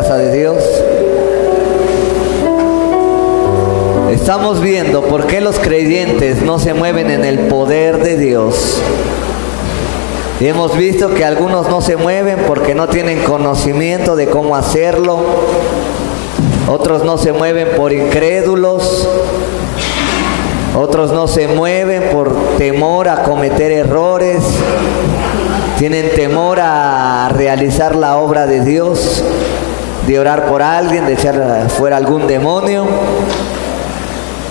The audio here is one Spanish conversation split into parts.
casa de Dios. Estamos viendo por qué los creyentes no se mueven en el poder de Dios. Y hemos visto que algunos no se mueven porque no tienen conocimiento de cómo hacerlo. Otros no se mueven por incrédulos. Otros no se mueven por temor a cometer errores. Tienen temor a realizar la obra de Dios, de orar por alguien, de echar fuera algún demonio.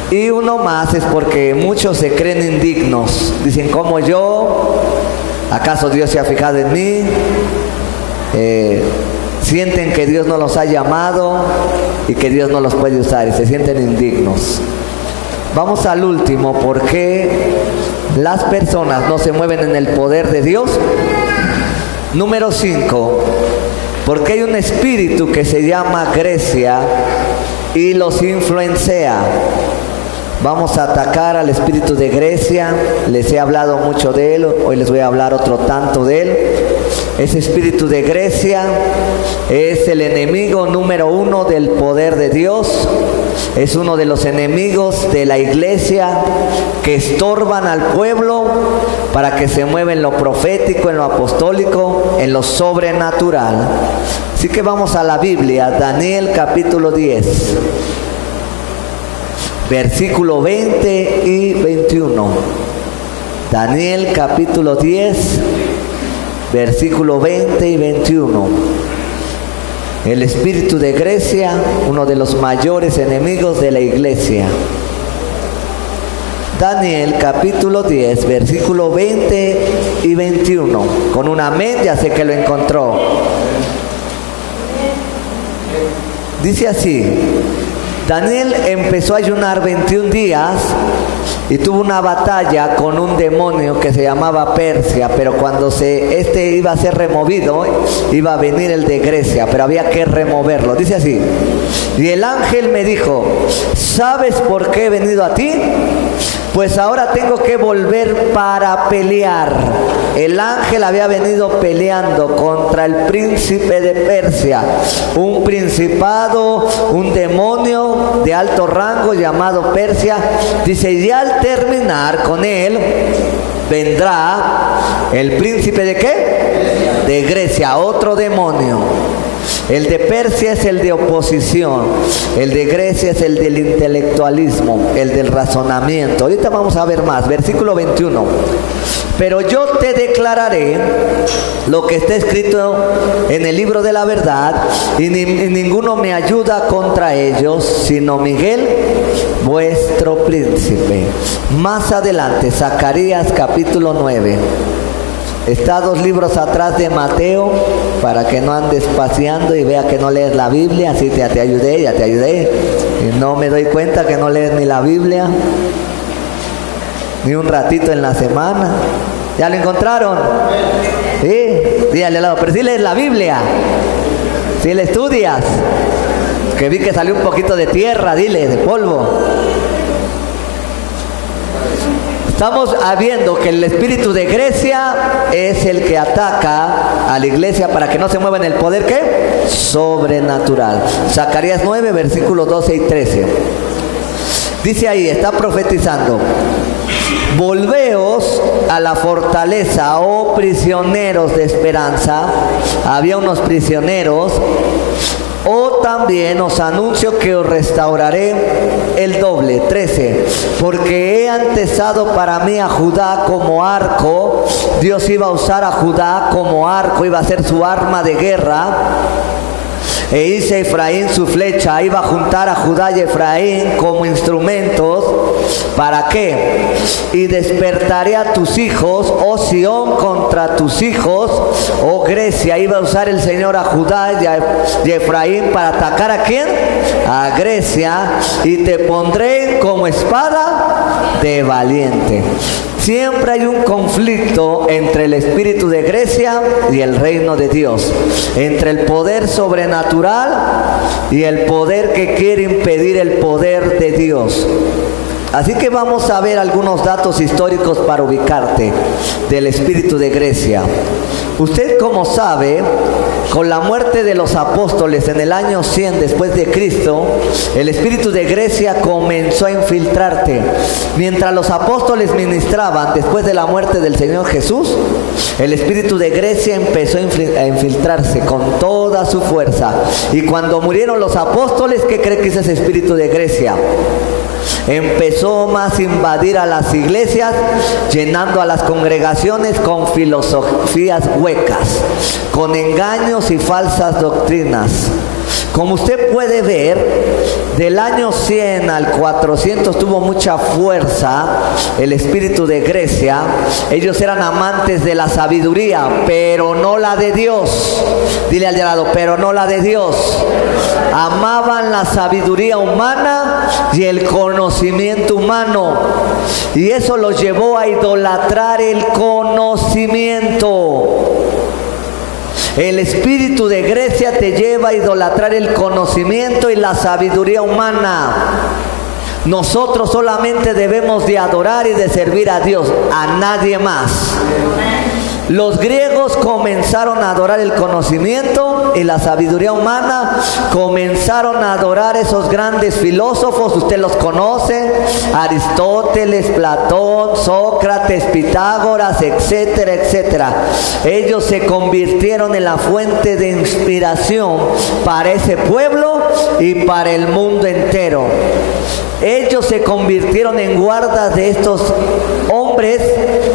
Y uno más es porque muchos se creen indignos. Dicen, ¿cómo yo? ¿Acaso Dios se ha fijado en mí? Sienten que Dios no los ha llamado y que Dios no los puede usar y se sienten indignos. Vamos al último, ¿por qué las personas no se mueven en el poder de Dios? Número 5, porque hay un espíritu que se llama Grecia y los influencia. Vamos a atacar al espíritu de Grecia. Les he hablado mucho de él, hoy les voy a hablar otro tanto de él. Ese espíritu de Grecia es el enemigo número 1 del poder de Dios. Es uno de los enemigos de la iglesia que estorban al pueblo para que se mueva en lo profético, en lo apostólico, en lo sobrenatural. Así que vamos a la Biblia, Daniel capítulo 10. Versículo 20 y 21. Daniel capítulo 10, versículo 20 y 21. El espíritu de Grecia, uno de los mayores enemigos de la iglesia. Daniel capítulo 10, versículo 20 y 21. Con un amén ya sé que lo encontró. Dice así: Daniel empezó a ayunar 21 días y tuvo una batalla con un demonio que se llamaba Persia, pero cuando este iba a ser removido, iba a venir el de Grecia, pero había que removerlo. Dice así: y el ángel me dijo, ¿sabes por qué he venido a ti? Pues ahora tengo que volver para pelear. El ángel había venido peleando contra el príncipe de Persia, un principado, un demonio de alto rango llamado Persia. Dice, y al terminar con él, vendrá el príncipe ¿de qué? De Grecia, otro demonio. El de Persia es el de oposición, el de Grecia es el del intelectualismo, el del razonamiento. Ahorita vamos a ver más, versículo 21. Pero yo te declararé lo que está escrito en el libro de la verdad, y ninguno me ayuda contra ellos, sino Miguel, vuestro príncipe. Más adelante, Zacarías capítulo 9. Está 2 libros atrás de Mateo, para que no andes paseando y vea que no lees la Biblia. Así ya te ayudé. Y no me doy cuenta que no lees ni la Biblia, ni un ratito en la semana. ¿Ya lo encontraron? Sí, dígale al lado, pero sí lees la Biblia, sí le estudias. Que vi que salió un poquito de tierra, dile, de polvo. Estamos viendo que el espíritu de Grecia es el que ataca a la iglesia para que no se mueva en el poder, ¿qué? Sobrenatural. Zacarías 9, versículos 12 y 13. Dice ahí, está profetizando: volveos a la fortaleza, oh prisioneros de esperanza. Había unos prisioneros. O también os anuncio que os restauraré el doble. 13. Porque he antesado para mí a Judá como arco. Dios iba a usar a Judá como arco, iba a ser su arma de guerra. E hice a Efraín su flecha. Iba a juntar a Judá y Efraín como instrumentos. ¿Para qué? Y despertaré a tus hijos, oh Sión, contra tus hijos, oh Grecia. Iba a usar el Señor a Judá y a Efraín para atacar ¿a quién? A Grecia. Y te pondré como espada de valiente. Siempre hay un conflicto entre el espíritu de Grecia y el reino de Dios, entre el poder sobrenatural y el poder que quiere impedir el poder de Dios. Así que vamos a ver algunos datos históricos para ubicarte del espíritu de Grecia. Usted, como sabe, con la muerte de los apóstoles en el año 100 después de Cristo, el espíritu de Grecia comenzó a infiltrarte. Mientras los apóstoles ministraban después de la muerte del Señor Jesús, el espíritu de Grecia empezó a infiltrarse con toda su fuerza. Y cuando murieron los apóstoles, ¿qué cree que es ese espíritu de Grecia? Empezó más a invadir a las iglesias, llenando a las congregaciones con filosofías huecas, con engaños y falsas doctrinas. Como usted puede ver, del año 100 al 400 tuvo mucha fuerza el espíritu de Grecia. Ellos eran amantes de la sabiduría, pero no la de Dios. Dile al de lado, pero no la de Dios. Amaban la sabiduría humana y el conocimiento humano, y eso los llevó a idolatrar el conocimiento. El espíritu de Grecia te lleva a idolatrar el conocimiento y la sabiduría humana. Nosotros solamente debemos de adorar y de servir a Dios, a nadie más. Los griegos comenzaron a adorar el conocimiento y la sabiduría humana, comenzaron a adorar esos grandes filósofos, usted los conoce, Aristóteles, Platón, Sócrates, Pitágoras, etcétera, etcétera. Ellos se convirtieron en la fuente de inspiración para ese pueblo y para el mundo entero. Ellos se convirtieron en guardas de estos hombres,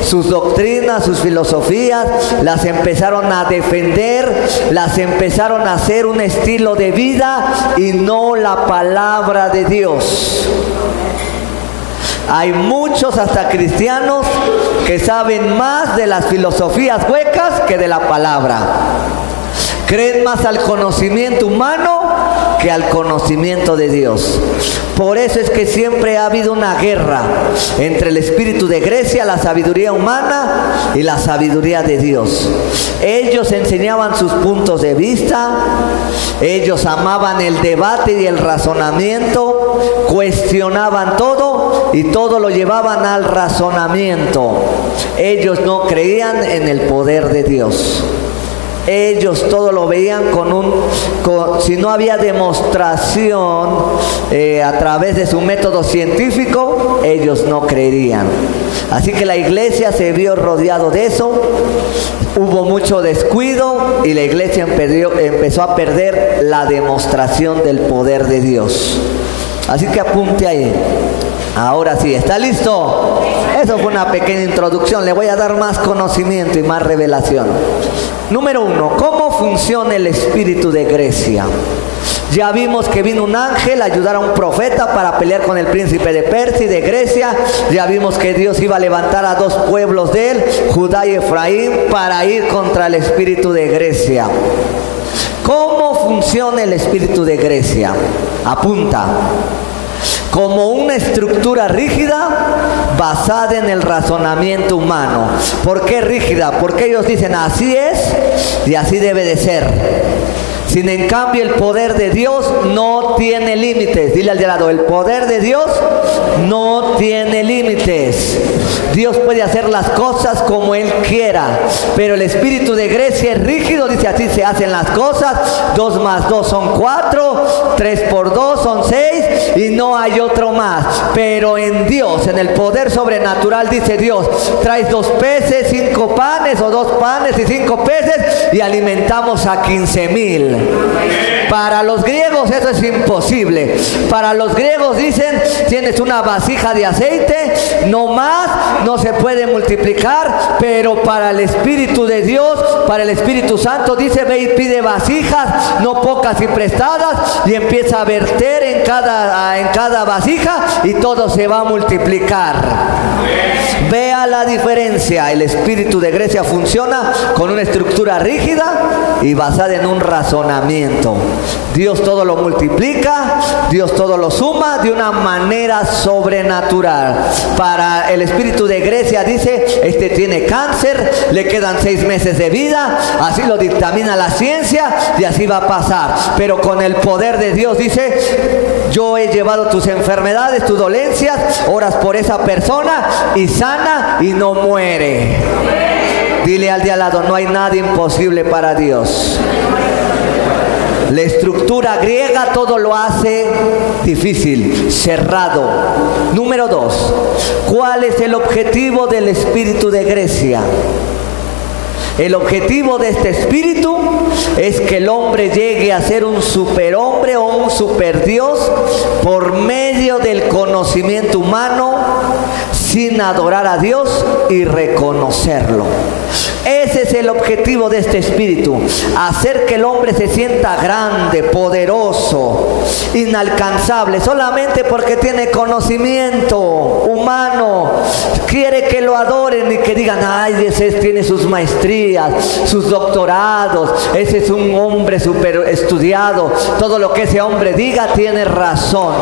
sus doctrinas, sus filosofías, las empezaron a defender, las empezaron a hacer un estilo de vida y no la palabra de Dios. Hay muchos, hasta cristianos, que saben más de las filosofías huecas que de la palabra. Creen más al conocimiento humano que al conocimiento de Dios. Por eso es que siempre ha habido una guerra entre el espíritu de Grecia, la sabiduría humana y la sabiduría de Dios. Ellos enseñaban sus puntos de vista, ellos amaban el debate y el razonamiento, cuestionaban todo y todo lo llevaban al razonamiento. Ellos no creían en el poder de Dios. Ellos todo lo veían si no había demostración a través de su método científico, ellos no creerían. Así que la iglesia se vio rodeado de eso, hubo mucho descuido y la iglesia empezó a perder la demostración del poder de Dios. Así que apunte ahí. Ahora sí, ¿está listo? Eso fue una pequeña introducción, le voy a dar más conocimiento y más revelación. Número 1, ¿cómo funciona el espíritu de Grecia? Ya vimos que vino un ángel a ayudar a un profeta para pelear con el príncipe de Persia y de Grecia. Ya vimos que Dios iba a levantar a dos pueblos de él, Judá y Efraín, para ir contra el espíritu de Grecia. ¿Cómo funciona el espíritu de Grecia? Apunta. Como una estructura rígida basada en el razonamiento humano. ¿Por qué rígida? Porque ellos dicen así es y así debe de ser. Sin en cambio el poder de Dios no tiene límites. Dile al de lado, el poder de Dios no tiene límites. Dios puede hacer las cosas como Él quiera, pero el espíritu de Grecia es rígido, dice así se hacen las cosas, 2 más 2 son 4, 3 por 2 son 6 y no hay otro más. Pero en Dios, en el poder sobrenatural, dice Dios, traes 2 peces, 5 panes o 2 panes y 5 peces y alimentamos a 15,000. Para los griegos eso es imposible. Para los griegos dicen, tienes una vasija de aceite, no más, no se puede multiplicar. Pero para el Espíritu de Dios, para el Espíritu Santo, dice, ve y pide vasijas, no pocas y prestadas, y empieza a verter en cada vasija y todo se va a multiplicar. vea la diferencia. El espíritu de Grecia funciona con una estructura rígida y basada en un razonamiento. Dios todo lo multiplica, Dios todo lo suma de una manera sobrenatural. Para el espíritu de Grecia dice, este tiene cáncer, le quedan 6 meses de vida, así lo dictamina la ciencia y así va a pasar. Pero con el poder de Dios dice, yo he llevado tus enfermedades, tus dolencias, oras por esa persona y sana y no muere. Dile al de al lado, no hay nada imposible para Dios. La estructura griega todo lo hace difícil, cerrado. Número 2, ¿cuál es el objetivo del espíritu de Grecia? El objetivo de este espíritu es que el hombre llegue a ser un superhombre o un superdios por medio del conocimiento humano, sin adorar a Dios y reconocerlo. Ese es el objetivo de este espíritu, hacer que el hombre se sienta grande, poderoso, inalcanzable, solamente porque tiene conocimiento humano. Quiere que lo adoren y que digan, ay, ese tiene sus maestrías, sus doctorados, ese es un hombre súper estudiado, todo lo que ese hombre diga tiene razón.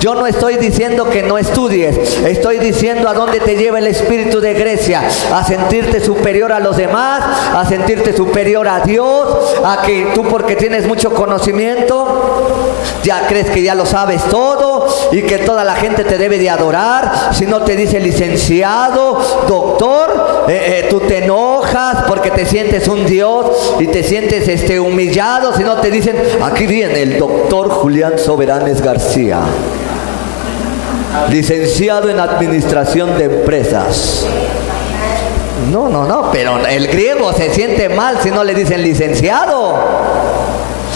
Yo no estoy diciendo que no estudies, estoy diciendo a dónde te lleva el espíritu de Grecia, a sentirte superior a los demás, a sentirte superior a Dios, a que tú, porque tienes mucho conocimiento, ya crees que ya lo sabes todo y que toda la gente te debe de adorar. Si no te dice licenciado, doctor, tú te enojas porque te sientes un Dios y te sientes humillado. Si no te dicen, aquí viene el doctor Julián Soberanes García, licenciado en administración de empresas. No, pero el griego se siente mal si no le dicen licenciado,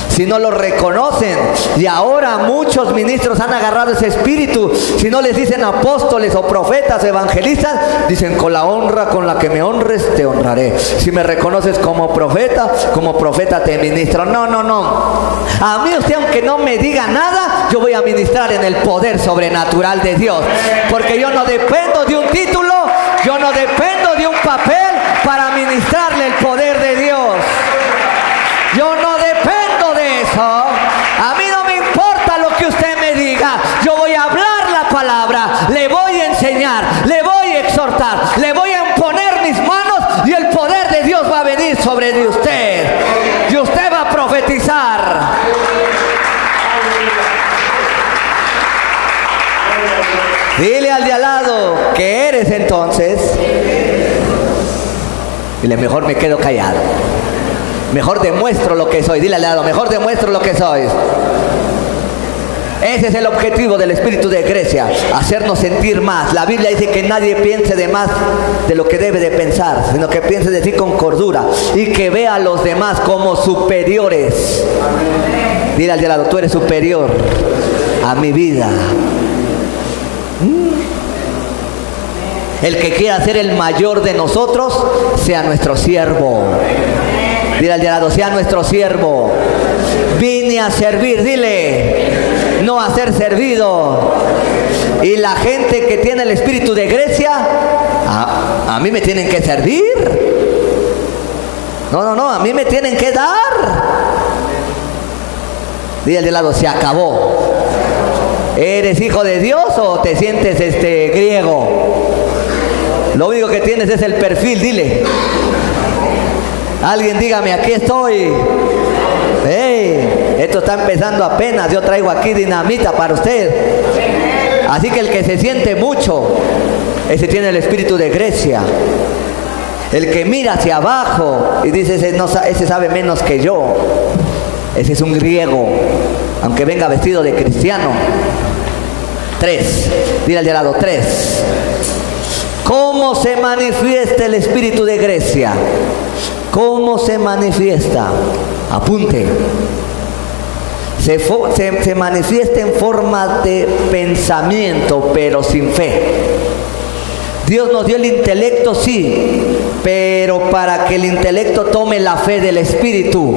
si no lo reconocen. Y ahora muchos ministros han agarrado ese espíritu. Si no les dicen apóstoles o profetas o evangelistas, dicen, con la honra con la que me honres, te honraré. Si me reconoces como profeta te ministro. No. A mí usted, aunque no me diga nada, yo voy a ministrar en el poder sobrenatural de Dios. Porque yo no dependo de un título, yo no dependo de un papel para ministrarle el poder de Dios. Yo no dependo de eso. A mí no me importa lo que usted me diga. Yo voy a hablar la palabra, le voy a enseñar, le voy a exhortar, le voy a imponer mis manos y el poder de Dios va a venir sobre de usted. Y usted va a profetizar. Dile al de al lado, ¿qué eres entonces? Dile, mejor me quedo callado. Mejor demuestro lo que soy. Dile al lado, mejor demuestro lo que soy. Ese es el objetivo del espíritu de Grecia, hacernos sentir más. La Biblia dice que nadie piense de más de lo que debe de pensar, sino que piense de sí con cordura y que vea a los demás como superiores. Dile al de lado, tú eres superior a mi vida. El que quiera ser el mayor de nosotros, sea nuestro siervo. Dile al de lado, sea nuestro siervo. Vine a servir, dile, no a ser servido. Y la gente que tiene el espíritu de Grecia, a mí me tienen que servir. No, a mí me tienen que dar. Dile al de lado, se acabó. ¿Eres hijo de Dios o te sientes griego? Lo único que tienes es el perfil, dile. Alguien dígame, aquí estoy. Hey, esto está empezando apenas. Yo traigo aquí dinamita para usted. Así que el que se siente mucho, ese tiene el espíritu de Grecia. El que mira hacia abajo y dice, ese sabe menos que yo, ese es un griego, aunque venga vestido de cristiano. 3, dile al de lado, 3. ¿Cómo se manifiesta el espíritu de Grecia? ¿Cómo se manifiesta? Apunte. Se manifiesta en forma de pensamiento, pero sin fe. Dios nos dio el intelecto, sí, pero para que el intelecto tome la fe del espíritu.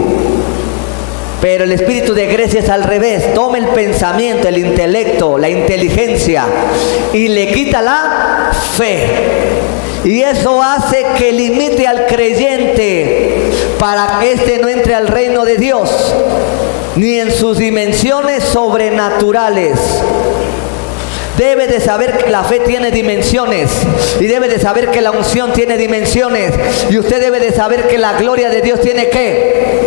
Pero el espíritu de Grecia es al revés. Toma el pensamiento, el intelecto, la inteligencia y le quita la fe. Y eso hace que limite al creyente para que éste no entre al reino de Dios, ni en sus dimensiones sobrenaturales. Debe de saber que la fe tiene dimensiones, y debe de saber que la unción tiene dimensiones, y usted debe de saber que la gloria de Dios tiene ¿qué?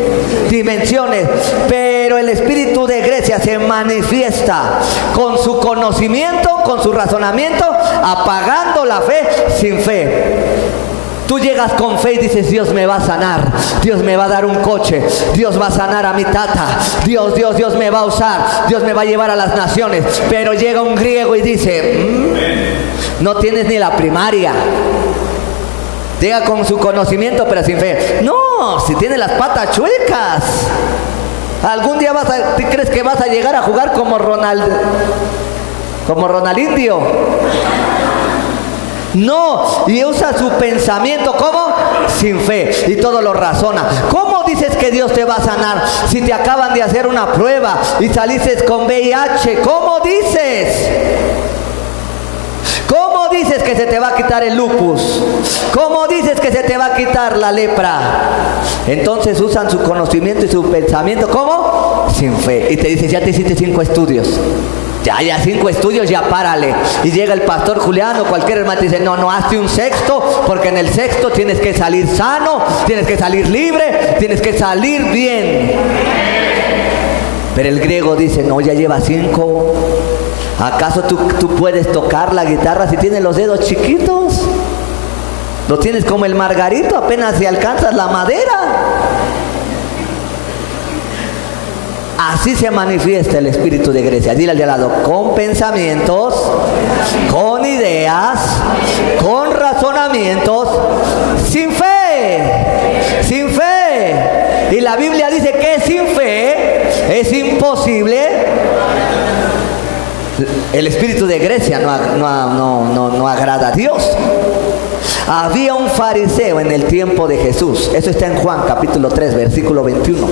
Dimensiones. Pero el espíritu de Grecia se manifiesta con su conocimiento, con su razonamiento, apagando la fe sin fe. Tú llegas con fe y dices: Dios me va a sanar, Dios me va a dar un coche, Dios va a sanar a mi tata, Dios me va a usar, Dios me va a llevar a las naciones. Pero llega un griego y dice: no tienes ni la primaria. Llega con su conocimiento pero sin fe. No, si tiene las patas chuecas. Algún día ¿tú crees que vas a llegar a jugar como Ronaldinho? No, y usa su pensamiento ¿cómo? Sin fe, y todo lo razona. ¿Cómo dices que Dios te va a sanar si te acaban de hacer una prueba y saliste con VIH? ¿Cómo dices? ¿Cómo dices que se te va a quitar el lupus? ¿Cómo dices que se te va a quitar la lepra? Entonces usan su conocimiento y su pensamiento ¿cómo? Sin fe. Y te dicen: ya te hiciste 5 estudios. Ya 5 estudios, ya párale. Y llega el pastor Julián o cualquier hermano y dice: no, hazte un 6º, porque en el 6º tienes que salir sano, tienes que salir libre, tienes que salir bien. Pero el griego dice: no, ya lleva 5. ¿Acaso tú puedes tocar la guitarra si tienes los dedos chiquitos? Lo tienes como el margarito, apenas si alcanzas la madera. Así se manifiesta el espíritu de Grecia. Dile al de al lado: con pensamientos, con ideas, con razonamientos, sin fe. Sin fe. Y la Biblia dice que sin fe es imposible. El espíritu de Grecia no agrada a Dios. Había un fariseo en el tiempo de Jesús. Eso está en Juan capítulo 3 versículo 21.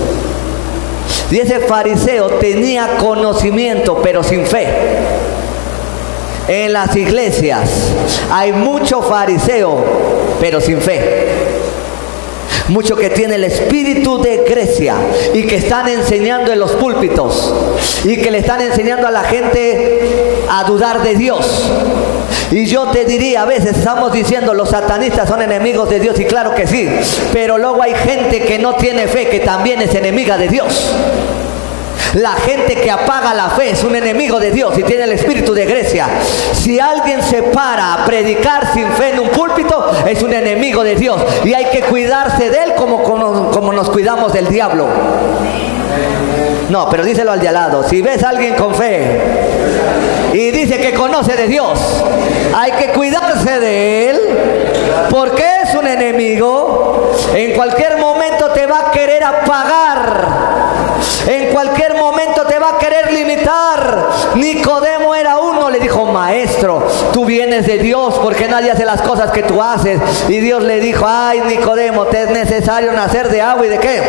Y ese fariseo tenía conocimiento pero sin fe. En las iglesias hay mucho fariseo pero sin fe. Mucho que tiene el espíritu de Grecia y que están enseñando en los púlpitos y que le están enseñando a la gente a dudar de Dios. Y yo te diría, a veces estamos diciendo los satanistas son enemigos de Dios, y claro que sí, pero luego hay gente que no tiene fe que también es enemiga de Dios. La gente que apaga la fe es un enemigo de Dios y tiene el espíritu de Grecia. Si alguien se para a predicar sin fe en un púlpito, es un enemigo de Dios, y hay que cuidarse de él como nos cuidamos del diablo. No, pero díselo al de al lado: si ves a alguien con fe y dice que conoce de Dios, hay que cuidarse de él, porque es un enemigo. En cualquier momento te va a querer apagar. En cualquier momento te va a querer limitar. Nicodemo era uno, le dijo: maestro, tú vienes de Dios, porque nadie hace las cosas que tú haces. Y Dios le dijo: ay, Nicodemo, te es necesario nacer de agua y de ¿qué?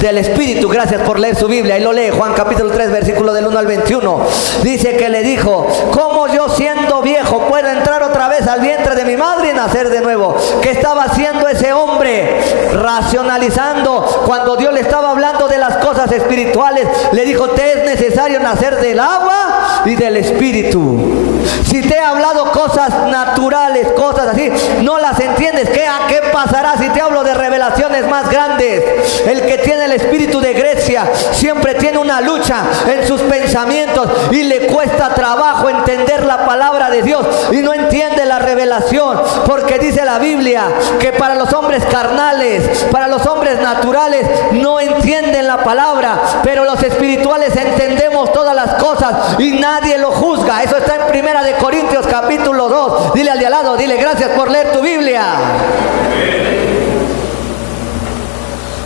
Del Espíritu. Gracias por leer su Biblia. Ahí lo lee, Juan capítulo 3 versículo del 1 al 21. Dice que le dijo: ¿cómo yo siendo viejo puedo entrar otra vez al vientre de mi madre y nacer de nuevo? ¿Qué estaba haciendo ese hombre? Racionalizando. Cuando Dios le estaba hablando de las cosas espirituales, le dijo: te es necesario nacer del agua y del Espíritu. Si te he hablado cosas naturales, cosas así, no las entiendes. ¿Qué pasará si te hablo de revelaciones más grandes? El que tiene el espíritu de Grecia siempre tiene una lucha en sus pensamientos y le cuesta trabajo entender la palabra de Dios, y no entiende la revelación, porque dice la Biblia que para los hombres carnales, para los hombres naturales, no entienden la palabra, pero los espirituales entendemos todas las cosas y nadie lo juzga. Eso está en Primera de Corintios capítulo 2. Dile al de al lado, dile: gracias por leer tu Biblia.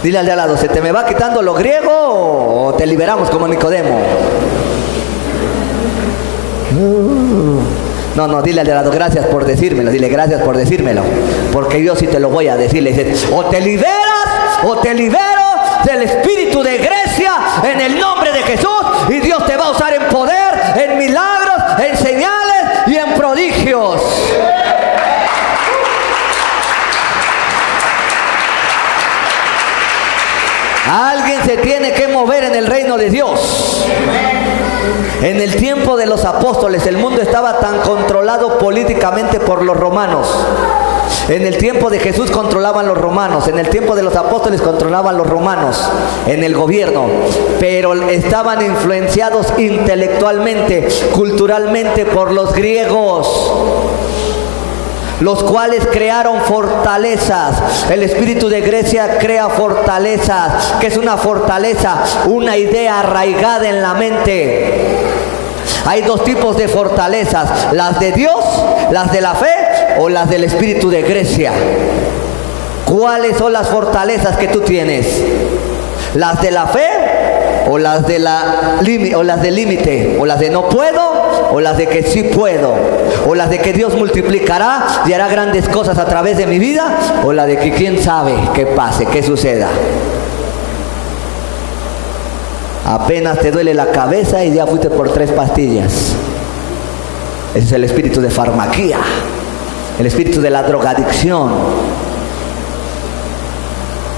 Dile al de al lado: ¿se te me va quitando lo griego o te liberamos como Nicodemo? No, dile al de al lado: gracias por decírmelo. Dile: gracias por decírmelo, porque yo sí te lo voy a decir. Le dices: o te liberas o te libero del espíritu de Grecia en el nombre de Jesús, y Dios te va a usar en poder, en milagros, en señales y en prodigios. Alguien se tiene que mover en el reino de Dios. En el tiempo de los apóstoles, el mundo estaba tan controlado políticamente por los romanos. En el tiempo de Jesús controlaban los romanos. En el tiempo de los apóstoles controlaban los romanos en el gobierno. Pero estaban influenciados intelectualmente, culturalmente por los griegos, los cuales crearon fortalezas. El espíritu de Grecia crea fortalezas. ¿Qué es una fortaleza? Una idea arraigada en la mente. Hay dos tipos de fortalezas: las de Dios, las de la fe, o las del espíritu de Grecia. ¿Cuáles son las fortalezas que tú tienes? ¿Las de la fe o las de del límite? ¿O las de no puedo o las de que sí puedo? ¿O las de que Dios multiplicará y hará grandes cosas a través de mi vida? ¿O la de que quién sabe qué pase, qué suceda? Apenas te duele la cabeza y ya fuiste por 3 pastillas. Ese es el espíritu de farmaquía, el espíritu de la drogadicción.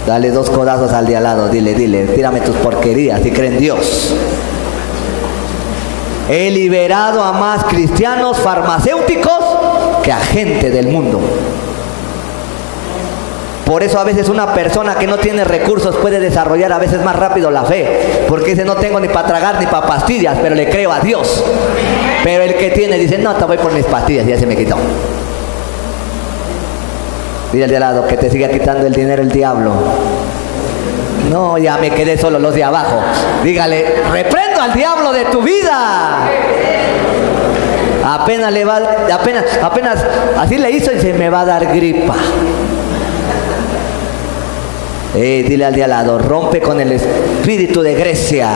Dale 2 codazos al de al lado, dile, tírame tus porquerías y cree en Dios. He liberado a más cristianos farmacéuticos que a gente del mundo. Por eso a veces una persona que no tiene recursos puede desarrollar a veces más rápido la fe, porque dice: no tengo ni para tragar ni para pastillas, pero le creo a Dios. Pero el que tiene dice: no, te voy por mis pastillas, ya se me quitó. Dile al de al lado que te siga quitando el dinero el diablo. No, ya me quedé solo los de abajo. Dígale: reprendo al diablo de tu vida. Apenas así le hizo y se me va a dar gripa. Dile al de al lado: rompe con el espíritu de Grecia.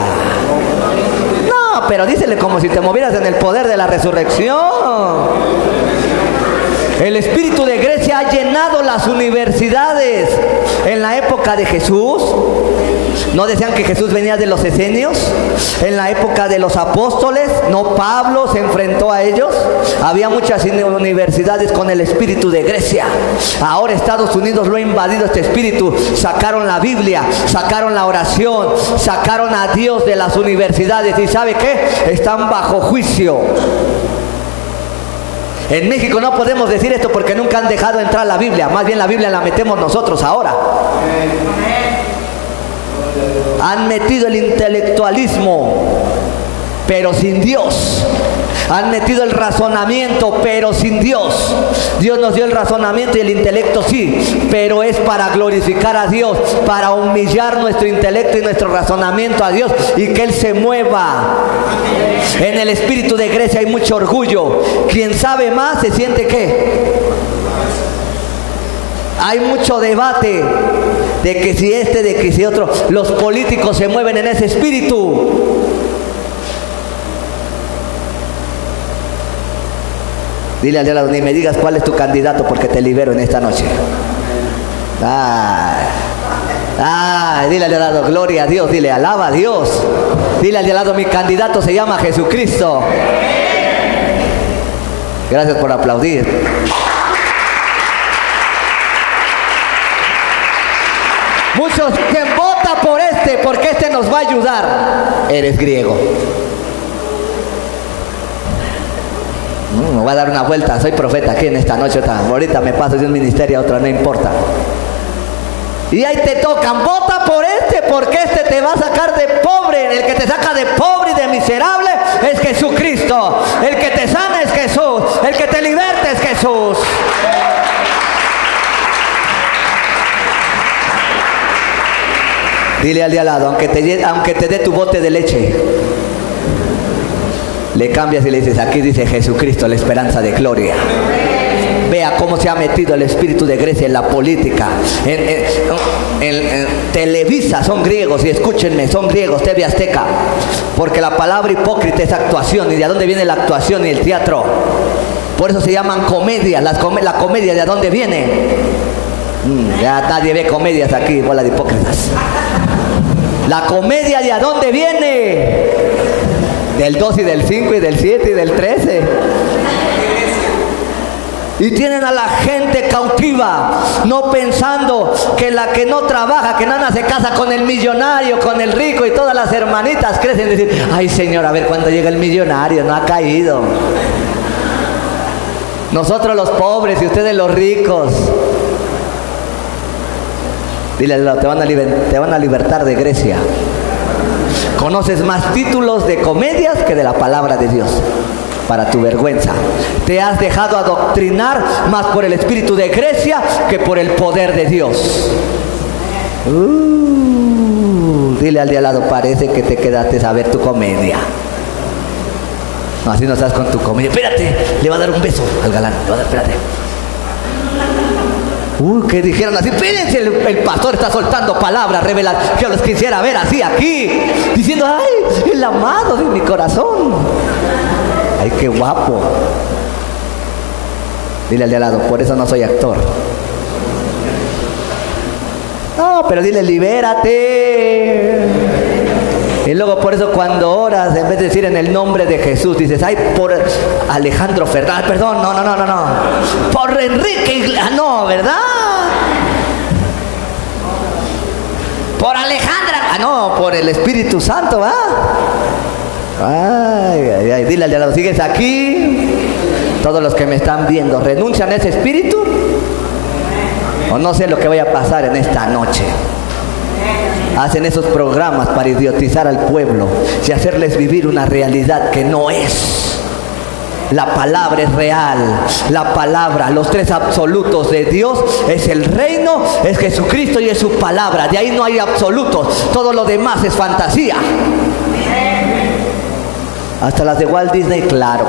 No, pero dísele como si te movieras en el poder de la resurrección. El espíritu de Grecia ha llenado las universidades. En la época de Jesús, ¿no decían que Jesús venía de los esenios? En la época de los apóstoles, ¿no Pablo se enfrentó a ellos? Había muchas universidades con el espíritu de Grecia. Ahora Estados Unidos lo ha invadido este espíritu. Sacaron la Biblia, sacaron la oración, sacaron a Dios de las universidades. ¿Y sabe qué? Están bajo juicio. En México no podemos decir esto porque nunca han dejado entrar la Biblia. Más bien la Biblia la metemos nosotros ahora. Han metido el intelectualismo, pero sin Dios. Han metido el razonamiento, pero sin Dios. Dios nos dio el razonamiento y el intelecto sí, pero es para glorificar a Dios, para humillar nuestro intelecto y nuestro razonamiento a Dios y que Él se mueva. En el espíritu de Grecia hay mucho orgullo. Quien sabe más se siente ¿qué? Hay mucho debate de que si de que si otro. Los políticos se mueven en ese espíritu. Dile al de lado: ni me digas cuál es tu candidato porque te libero en esta noche. Dile al de lado: gloria a Dios. Dile: alaba a Dios. Dile al de lado: mi candidato se llama Jesucristo. Gracias por aplaudir. Muchos dicen: vota por este porque este nos va a ayudar. Eres griego. Me voy a dar una vuelta, soy profeta aquí en esta noche. Ahorita me paso de un ministerio a otro, no importa. Y ahí te tocan: vota por este porque este te va a sacar de pobre. El que te saca de pobre y de miserable es Jesucristo. El que te sana es Jesús. El que te liberta es Jesús. Dile al de al lado: aunque te dé tu bote de leche, le cambias y le dices: aquí dice Jesucristo, la esperanza de gloria. Vea cómo se ha metido el espíritu de Grecia en la política. En Televisa son griegos, y escúchenme, son griegos, TV Azteca. Porque la palabra hipócrita es actuación. ¿Y de dónde viene la actuación y el teatro? Por eso se llaman comedias. La comedia, ¿de dónde viene? Ya nadie ve comedias aquí, bola de hipócritas. La comedia, ¿de dónde viene? Del 2 y del 5 y del 7 y del 13. Y tienen a la gente cautiva, no pensando que la que no trabaja, que nada se casa con el millonario, con el rico, y todas las hermanitas crecen y dicen, ay Señor, a ver cuándo llega el millonario, no ha caído. Nosotros los pobres y ustedes los ricos. Dile, te van a libertar de Grecia. Conoces más títulos de comedias que de la palabra de Dios. Para tu vergüenza. Te has dejado adoctrinar más por el espíritu de Grecia que por el poder de Dios. Dile al de al lado, parece que te quedaste a ver tu comedia. No, así no estás con tu comedia. Espérate, le va a dar un beso al galán. Le va a dar, espérate. Que dijeron así, espérense, el pastor está soltando palabras, reveladas. Yo los quisiera ver así aquí, diciendo, ay, el amado de mi corazón. Ay, qué guapo. Dile al de al lado, por eso no soy actor. No, pero dile, libérate. Y luego por eso cuando oras, en vez de decir en el nombre de Jesús, dices, ay, por Alejandro Fernández, perdón, no. Por Enrique, no, ¿verdad? Por Alejandra, no, por el Espíritu Santo, ¿va? Ay, dile al de al lado, ¿sigues aquí? Todos los que me están viendo, ¿renuncian a ese espíritu? O no sé lo que vaya a pasar en esta noche. Hacen esos programas para idiotizar al pueblo y hacerles vivir una realidad que no es. La palabra es real. La palabra, los tres absolutos de Dios es el reino, es Jesucristo y es su palabra. De ahí no hay absolutos. Todo lo demás es fantasía. Hasta las de Walt Disney, claro.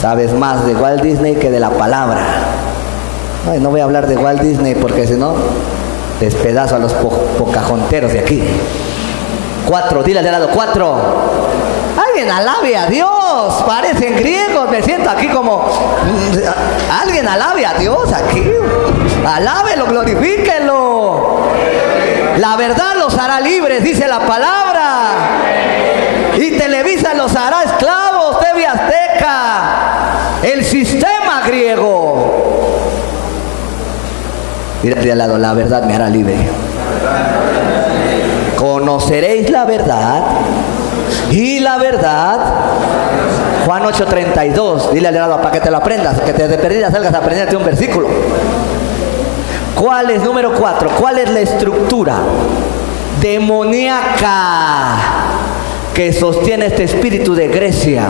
Sabes más de Walt Disney que de la palabra. Ay, no voy a hablar de Walt Disney porque si no despedazo a los pocajonteros de aquí. 4, dile al de lado, 4. Alguien alabe a Dios, parecen griegos, me siento aquí como... Alguien alabe a Dios aquí. Alábelo, glorifíquelo. La verdad los hará libres, dice la palabra. Y Televisa los hará esclavos, TV Azteca, el sistema griego. Mira al lado, la verdad me hará libre. Conoceréis la verdad y la verdad. Juan 8:32. Dile al lado para que te lo aprendas, que te de perdida salgas a aprenderte un versículo. ¿Cuál es? Número 4. ¿Cuál es la estructura demoníaca que sostiene este espíritu de Grecia?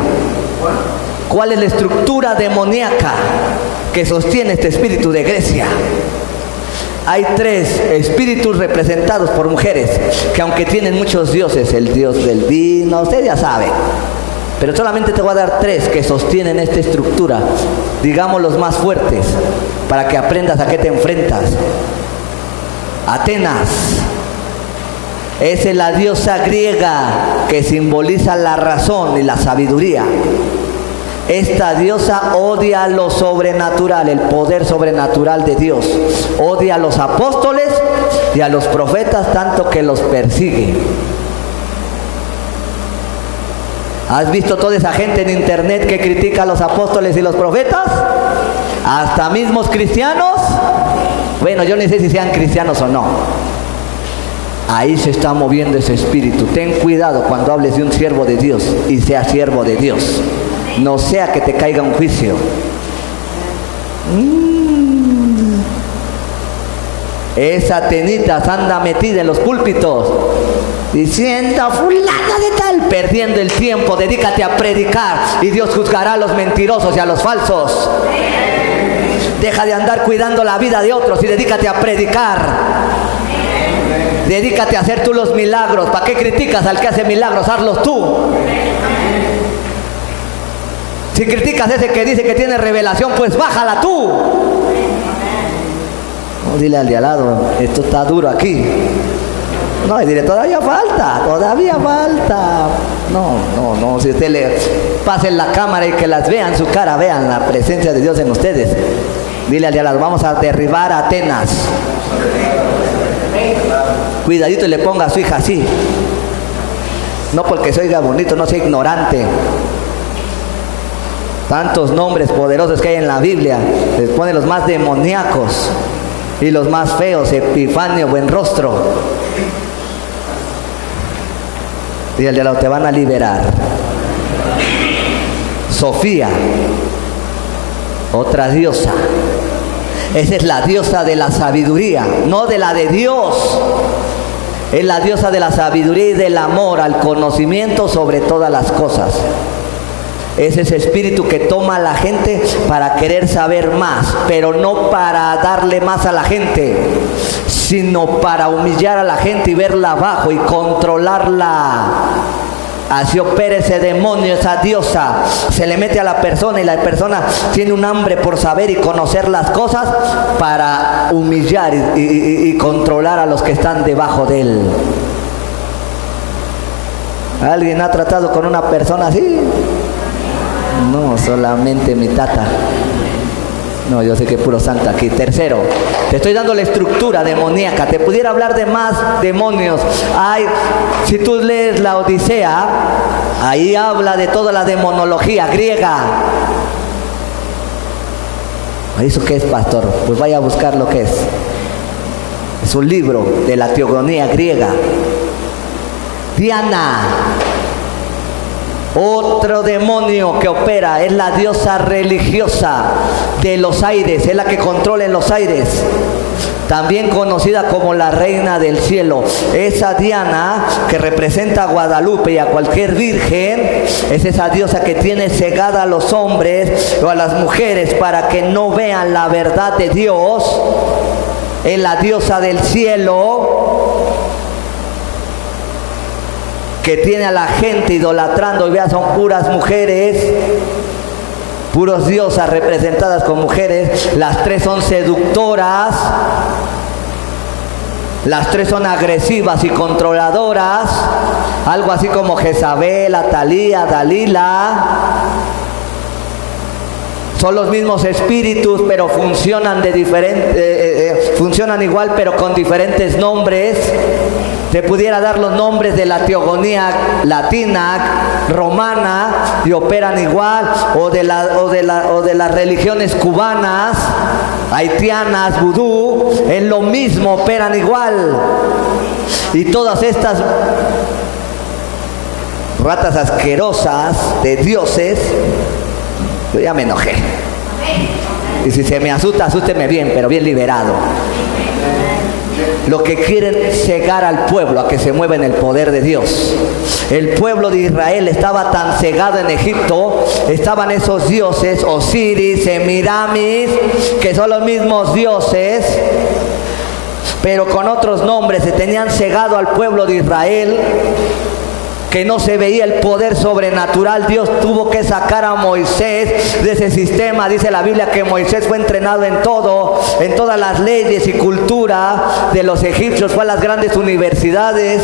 ¿Cuál es la estructura demoníaca que sostiene este espíritu de Grecia? Hay 3 espíritus representados por mujeres que aunque tienen muchos dioses, el dios del vino, usted ya sabe, pero solamente te voy a dar 3 que sostienen esta estructura, digamos los más fuertes, para que aprendas a qué te enfrentas. Atenas es la diosa griega que simboliza la razón y la sabiduría. Esta diosa odia lo sobrenatural, el poder sobrenatural de Dios. Odia a los apóstoles y a los profetas tanto que los persigue. ¿Has visto toda esa gente en internet que critica a los apóstoles y los profetas? Hasta mismos cristianos. Bueno, yo ni sé si sean cristianos o no. Ahí se está moviendo ese espíritu. Ten cuidado cuando hables de un siervo de Dios y sea siervo de Dios. No sea que te caiga un juicio. Esa atenitas anda metida en los púlpitos diciendo fulana de tal, perdiendo el tiempo. Dedícate a predicar y Dios juzgará a los mentirosos y a los falsos. Deja de andar cuidando la vida de otros y dedícate a predicar. Dedícate a hacer tú los milagros. ¿Para qué criticas al que hace milagros? Hazlos tú. Si criticas a ese que dice que tiene revelación, pues bájala tú. No, dile al de al lado, esto está duro aquí. No, y dile, todavía falta. No, si usted le pasen la cámara y que las vean su cara, vean la presencia de Dios en ustedes. Dile al de al lado, vamos a derribar a Atenas. Cuidadito y le ponga a su hija así. No porque se oiga bonito, no sea ignorante. Tantos nombres poderosos que hay en la Biblia. Les pone los más demoníacos y los más feos. Epifanio, buen rostro. Y el de lado, te van a liberar. Sofía, otra diosa. Esa es la diosa de la sabiduría, no de la de Dios. Es la diosa de la sabiduría y del amor al conocimiento sobre todas las cosas. Es ese espíritu que toma a la gente para querer saber más, pero no para darle más a la gente, sino para humillar a la gente y verla abajo y controlarla. Así opera ese demonio, esa diosa. Se le mete a la persona y la persona tiene un hambre por saber y conocer las cosas para humillar y controlar a los que están debajo de él. ¿Alguien ha tratado con una persona así? No, solamente mi tata. No, yo sé que puro santo aquí. Tercero, te estoy dando la estructura demoníaca. Te pudiera hablar de más demonios. Si tú lees la Odisea, ahí habla de toda la demonología griega. ¿Eso qué es, pastor? Pues vaya a buscar lo que es. Es un libro de la teogonía griega. Diana, otro demonio que opera, es la diosa religiosa de los aires, es la que controla en los aires, también conocida como la reina del cielo. Esa Diana, que representa a Guadalupe y a cualquier virgen, es esa diosa que tiene cegada a los hombres o a las mujeres para que no vean la verdad de Dios. Es la diosa del cielo, que tiene a la gente idolatrando, y vea, son puras mujeres, puros diosas representadas con mujeres. Las tres son seductoras, las tres son agresivas y controladoras, algo así como Jezabel, Atalía, Dalila. Son los mismos espíritus, pero funcionan funcionan igual, pero con diferentes nombres. Te pudiera dar los nombres de la teogonía latina, romana, y operan igual, o de las religiones cubanas, haitianas, vudú, es lo mismo, operan igual. Y todas estas ratas asquerosas de dioses, yo ya me enojé. Y si se me asusta, asústeme bien, pero bien liberado. Lo que quieren cegar al pueblo a que se mueva en el poder de Dios. El pueblo de Israel estaba tan cegado en Egipto, estaban esos dioses, Osiris, Semiramis, que son los mismos dioses, pero con otros nombres. Se tenían cegado al pueblo de Israel, que no se veía el poder sobrenatural. Dios tuvo que sacar a Moisés de ese sistema. Dice la Biblia que Moisés fue entrenado en todo, en todas las leyes y cultura de los egipcios, fue a las grandes universidades,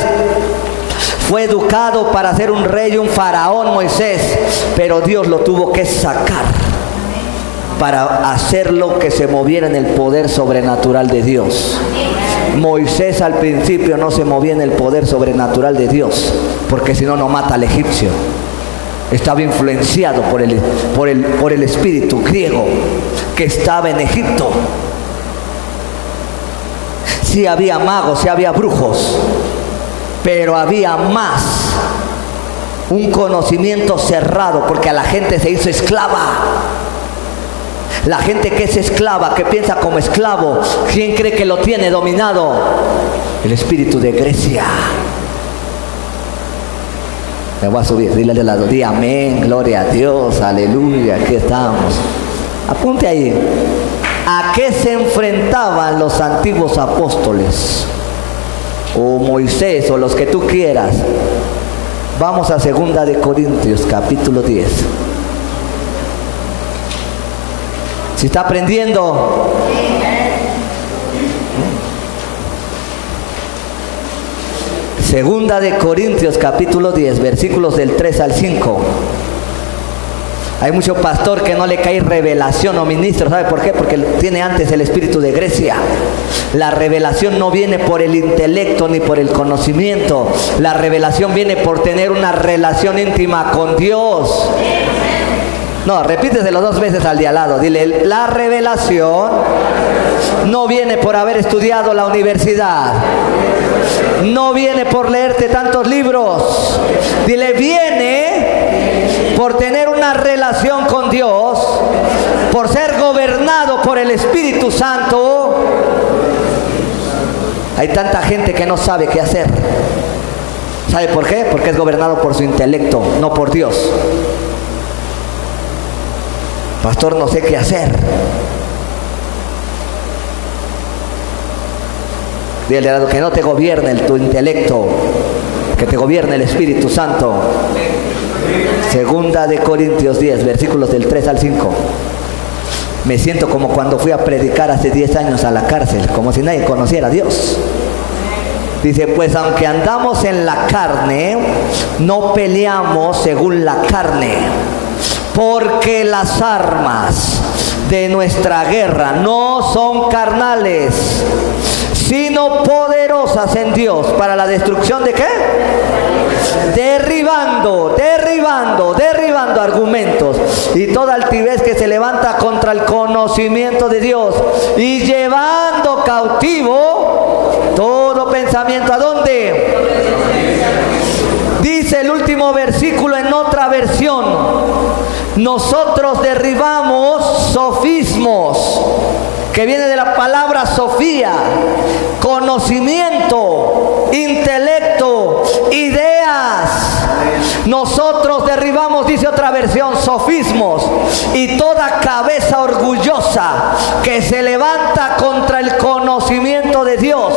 fue educado para ser un rey, un faraón Moisés, pero Dios lo tuvo que sacar para hacerlo que se moviera en el poder sobrenatural de Dios. Moisés al principio no se movía en el poder sobrenatural de Dios, porque si no, no mata al egipcio. Estaba influenciado por el espíritu griego que estaba en Egipto. Sí había magos, sí había brujos, pero había más un conocimiento cerrado, porque a la gente se hizo esclava. La gente que es esclava, que piensa como esclavo, ¿quién cree que lo tiene dominado? El espíritu de Grecia. Me voy a subir, dile al lado, di amén, gloria a Dios, aleluya, aquí estamos. Apunte ahí. ¿A qué se enfrentaban los antiguos apóstoles? O Moisés, o los que tú quieras. Vamos a 2 de Corintios, capítulo 10. ¿Se está aprendiendo? Segunda de Corintios, capítulo 10, versículos del 3 al 5. Hay mucho pastor que no le cae revelación o ministro. ¿Sabe por qué? Porque tiene antes el espíritu de Grecia. La revelación no viene por el intelecto ni por el conocimiento. La revelación viene por tener una relación íntima con Dios. No, repíteselo 2 veces al de al lado. Dile, la revelación no viene por haber estudiado la universidad. No viene por leerte tantos libros. Dile, viene por tener una relación con Dios, por ser gobernado por el Espíritu Santo. Hay tanta gente que no sabe qué hacer. ¿Sabe por qué? Porque es gobernado por su intelecto, no por Dios. Pastor, no sé qué hacer. Dile al lado que no te gobierne tu intelecto, que te gobierne el Espíritu Santo. Segunda de Corintios 10, versículos del 3 al 5. Me siento como cuando fui a predicar hace 10 años a la cárcel, como si nadie conociera a Dios. Dice, pues aunque andamos en la carne, no peleamos según la carne, porque las armas de nuestra guerra no son carnales, sino poderosas en Dios para la destrucción ¿de qué? Derribando argumentos y toda altivez que se levanta contra el conocimiento de Dios, y llevando cautivo todo pensamiento. ¿A dónde? Dice el último versículo en otra versión: nosotros derribamos sofismos, que viene de la palabra sofía, conocimiento, intelecto, ideas. Nosotros derribamos, dice otra versión, sofismos y toda cabeza orgullosa que se levanta contra el conocimiento de Dios.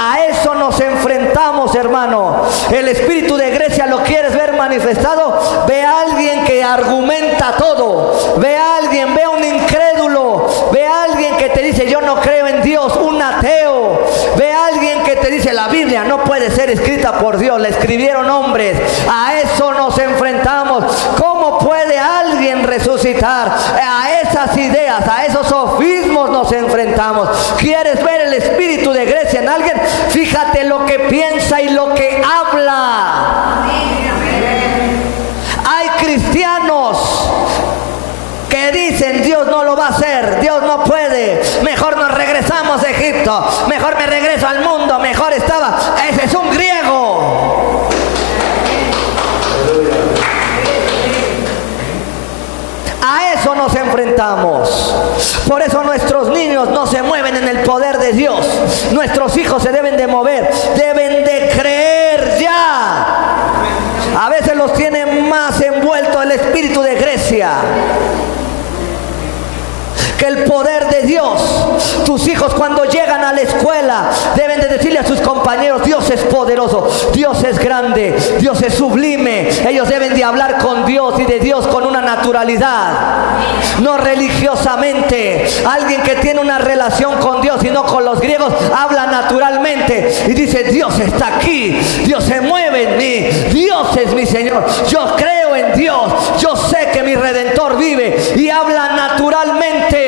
A eso nos enfrentamos, hermano. El espíritu de Grecia, ¿lo quieres ver manifestado? Ve a alguien que argumenta todo. Ve a alguien, ve a un incrédulo. Ve a alguien que te dice yo no creo en Dios, un ateo. Ve a alguien que te dice la Biblia no puede ser escrita por Dios, la escribieron hombres. A eso nos enfrentamos. ¿Cómo puede alguien resucitar? A esas ideas, a esos sofismos nos enfrentamos. ¿Quieres ver el espíritu de Grecia en alguien? Fíjate lo que piensa y lo que habla. Hay cristianos que dicen Dios no lo va a hacer, Dios no puede, mejor nos regresamos a Egipto, mejor me regreso al mundo, mejor estaba. Ese es un griego. A eso nos enfrentamos. Por eso nuestros niños no se mueven en el poder de Dios. Nuestros hijos se deben de mover, deben de creer ya. A veces los tiene más envuelto el espíritu de Grecia que el poder de Dios. Tus hijos cuando llegan a la escuela deben de decirle a sus compañeros: Dios es poderoso, Dios es grande, Dios es sublime. Ellos deben de hablar con Dios y de Dios con una naturalidad, no religiosamente. Alguien que tiene una relación con Dios y no con los griegos habla naturalmente y dice: Dios está aquí, Dios se mueve en mí, Dios es mi Señor, yo creo en Dios, yo sé que mi Redentor vive, y habla naturalmente.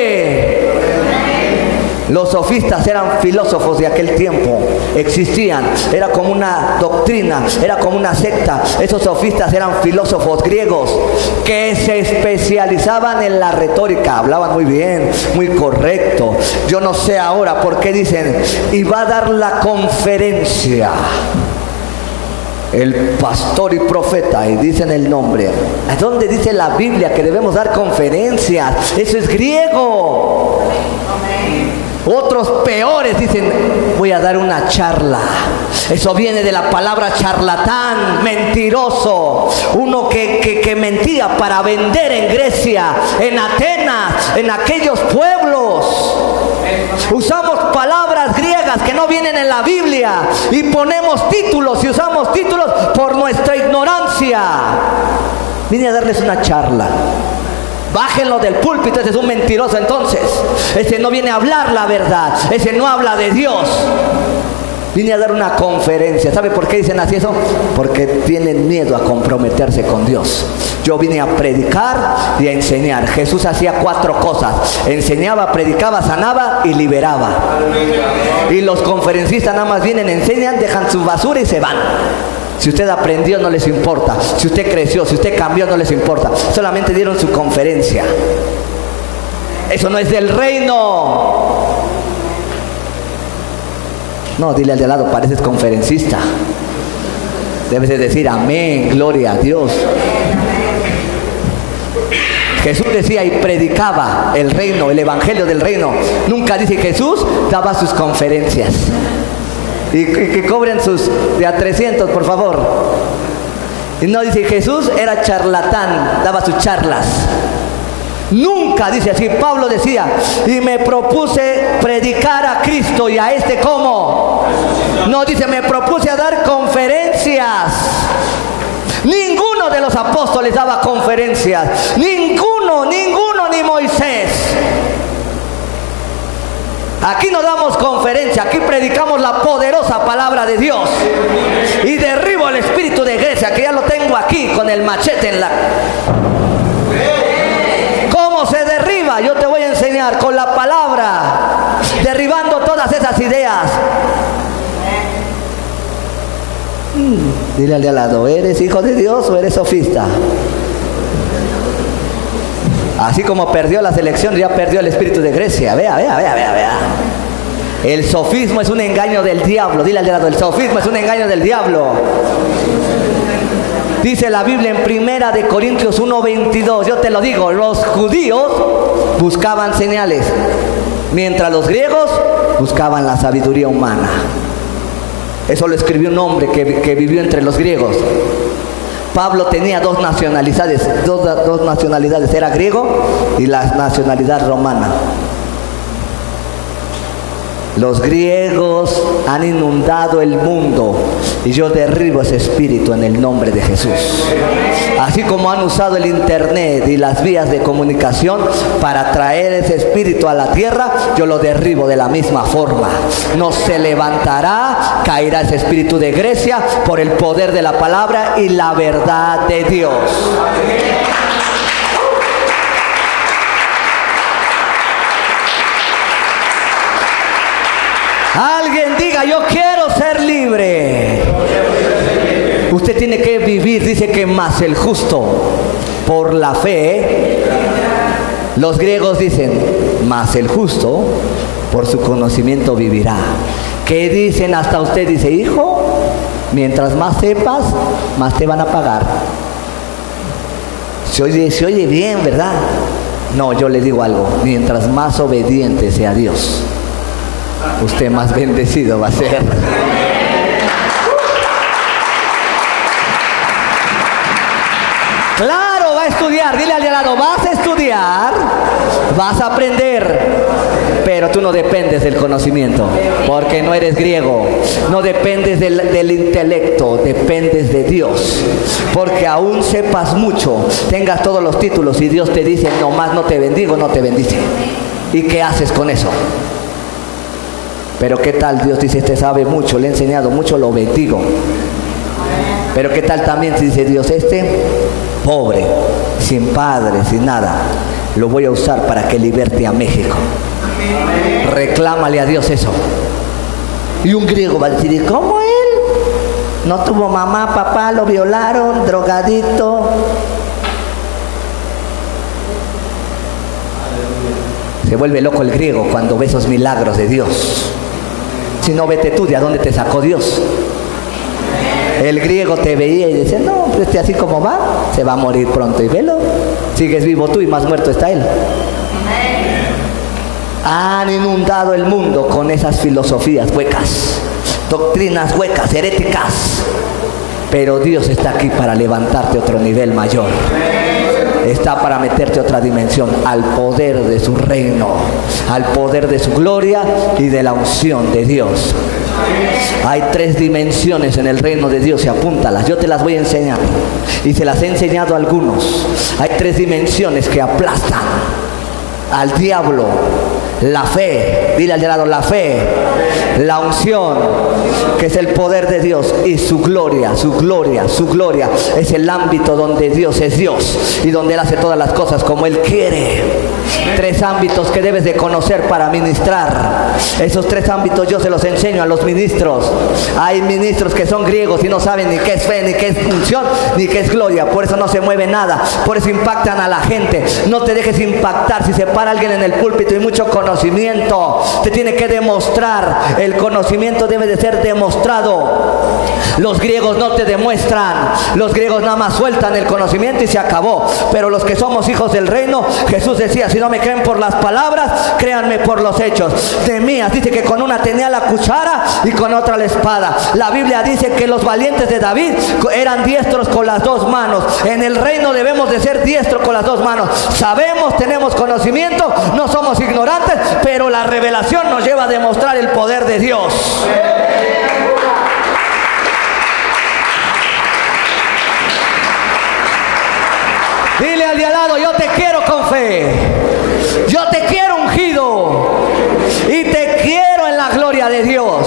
Los sofistas eran filósofos de aquel tiempo, existían, era como una doctrina, era como una secta. Esos sofistas eran filósofos griegos que se especializaban en la retórica, hablaban muy bien, muy correcto. Yo no sé ahora por qué dicen, y va a dar la conferencia el pastor y profeta, y dicen el nombre. ¿A dónde dice la Biblia que debemos dar conferencias? Eso es griego. Otros peores dicen, voy a dar una charla. Eso viene de la palabra charlatán, mentiroso. Uno que mentía para vender en Grecia, en Atenas, en aquellos pueblos. Usamos palabras griegas que no vienen en la Biblia y ponemos títulos y usamos títulos por nuestra ignorancia. Vine a darles una charla. Bájenlo del púlpito, ese es un mentiroso entonces. Ese no viene a hablar la verdad, ese no habla de Dios. Vine a dar una conferencia. ¿Sabe por qué dicen así eso? Porque tienen miedo a comprometerse con Dios. Yo vine a predicar y a enseñar. Jesús hacía 4 cosas: enseñaba, predicaba, sanaba y liberaba. Y los conferencistas nada más vienen, enseñan, dejan su basura y se van. Si usted aprendió, no les importa. Si usted creció, si usted cambió, no les importa. Solamente dieron su conferencia. Eso no es del reino. No, dile al de al lado, pareces conferencista. Debes de decir amén, gloria a Dios. Jesús decía y predicaba el reino, el evangelio del reino. Nunca dice Jesús daba sus conferencias. Y que cobren sus de a 300, por favor. Y no dice Jesús era charlatán, daba sus charlas. Nunca dice así. Pablo decía, y me propuse predicar a Cristo y a este ¿cómo? No dice, me propuse a dar conferencias. Ninguno de los apóstoles daba conferencias. Ninguno, ni Moisés. Aquí no damos conferencia, aquí predicamos la poderosa palabra de Dios. Y derribo el espíritu de Grecia, que ya lo tengo aquí con el machete en la... ¿Cómo se derriba? Yo te voy a enseñar con la palabra, derribando todas esas ideas. Dile al de al lado, ¿eres hijo de Dios o eres sofista? Así como perdió la selección, ya perdió el espíritu de Grecia. Vea. El sofismo es un engaño del diablo. Dile al de al lado, el sofismo es un engaño del diablo. Dice la Biblia en Primera de Corintios 1:22, yo te lo digo, los judíos buscaban señales, mientras los griegos buscaban la sabiduría humana. Eso lo escribió un hombre que vivió entre los griegos. Pablo tenía dos nacionalidades, era griego y la nacionalidad romana. Los griegos han inundado el mundo y yo derribo ese espíritu en el nombre de Jesús. Así como han usado el internet y las vías de comunicación para traer ese espíritu a la tierra, yo lo derribo de la misma forma. No se levantará, caerá ese espíritu de Grecia por el poder de la palabra y la verdad de Dios. Alguien diga, yo quiero ser libre. Usted tiene que vivir, dice que más el justo por la fe. Los griegos dicen, más el justo por su conocimiento vivirá. ¿Qué dicen? Hasta usted dice, hijo, mientras más sepas, más te van a pagar. Se oye bien, ¿verdad? No, yo le digo algo, mientras más obediente sea Dios, usted más bendecido va a ser. Claro, va a estudiar. Dile al de al lado, vas a estudiar, vas a aprender, pero tú no dependes del conocimiento, porque no eres griego. No dependes del intelecto, dependes de Dios. Porque aún sepas mucho, tengas todos los títulos y Dios te dice, nomás no te bendigo, no te bendice. ¿Y qué haces con eso? Pero qué tal, Dios dice, este sabe mucho, le he enseñado mucho, lo bendigo. Pero qué tal también si dice Dios, este pobre, sin padre, sin nada, lo voy a usar para que liberte a México. Reclámale a Dios eso. Y un griego va a decir, ¿cómo él? No tuvo mamá, papá, lo violaron, drogadito. Se vuelve loco el griego cuando ve esos milagros de Dios. Si no, vete tú, ¿de a dónde te sacó Dios? El griego te veía y decía, no, pues así como va, se va a morir pronto. Y velo, sigues vivo tú y más muerto está él. Han inundado el mundo con esas filosofías huecas, doctrinas huecas, heréticas. Pero Dios está aquí para levantarte a otro nivel mayor. Está para meterte a otra dimensión, al poder de su reino, al poder de su gloria y de la unción de Dios. Hay 3 dimensiones en el reino de Dios y apúntalas, yo te las voy a enseñar y se las he enseñado a algunos. Hay 3 dimensiones que aplastan al diablo. La fe, dile al de lado, la fe. La unción, que es el poder de Dios, y su gloria, su gloria, su gloria, es el ámbito donde Dios es Dios y donde Él hace todas las cosas como Él quiere. 3 ámbitos que debes de conocer para ministrar. Esos 3 ámbitos yo se los enseño a los ministros. Hay ministros que son griegos y no saben ni qué es fe, ni qué es unción, ni qué es gloria. Por eso no se mueve nada, por eso impactan a la gente. No te dejes impactar. Si se para alguien en el púlpito y mucho conocimiento, te tiene que demostrar. El conocimiento debe de ser demostrado. Los griegos no te demuestran, los griegos nada más sueltan el conocimiento y se acabó. Pero los que somos hijos del reino, Jesús decía, si no me creen por las palabras, créanme por los hechos. Nehemías dice que con una tenía la cuchara y con otra la espada. La Biblia dice que los valientes de David eran diestros con las 2 manos. En el reino debemos de ser diestros con las 2 manos. Sabemos, tenemos conocimiento, no somos ignorantes, pero la revelación nos lleva a demostrar el poder de Dios. Dile al de al lado, yo te quiero con fe, yo te quiero ungido y te quiero en la gloria de Dios.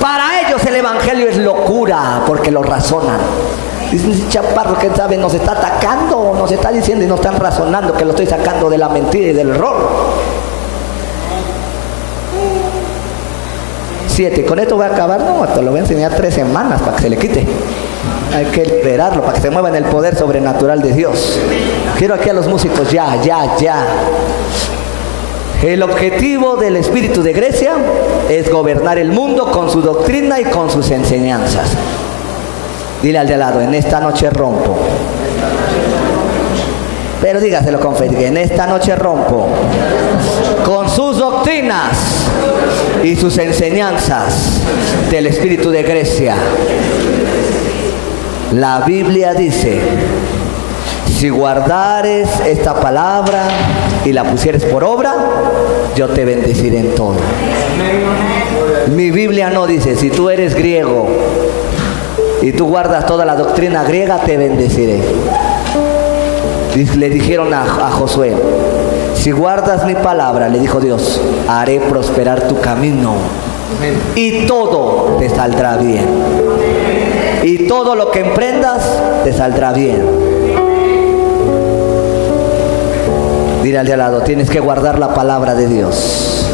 Para ellos el evangelio es locura porque lo razonan. Dicen, chaparro, que sabe, nos está atacando, nos está diciendo y nos están razonando que lo estoy sacando de la mentira y del error. 7, con esto voy a acabar, no, te lo voy a enseñar 3 semanas para que se le quite. Hay que esperarlo para que se mueva en el poder sobrenatural de Dios. Quiero aquí a los músicos, ya. El objetivo del espíritu de Grecia es gobernar el mundo con su doctrina y con sus enseñanzas. Dile al de al lado, en esta noche rompo. Pero dígaselo con fe, en esta noche rompo con sus doctrinas y sus enseñanzas del espíritu de Grecia. La Biblia dice, si guardares esta palabra y la pusieres por obra, yo te bendeciré en todo. Mi Biblia no dice, si tú eres griego y tú guardas toda la doctrina griega, te bendeciré. Le dijeron a Josué, si guardas mi palabra, le dijo Dios, haré prosperar tu camino y todo te saldrá bien. Y todo lo que emprendas te saldrá bien. Dile al de al lado, tienes que guardar la palabra de Dios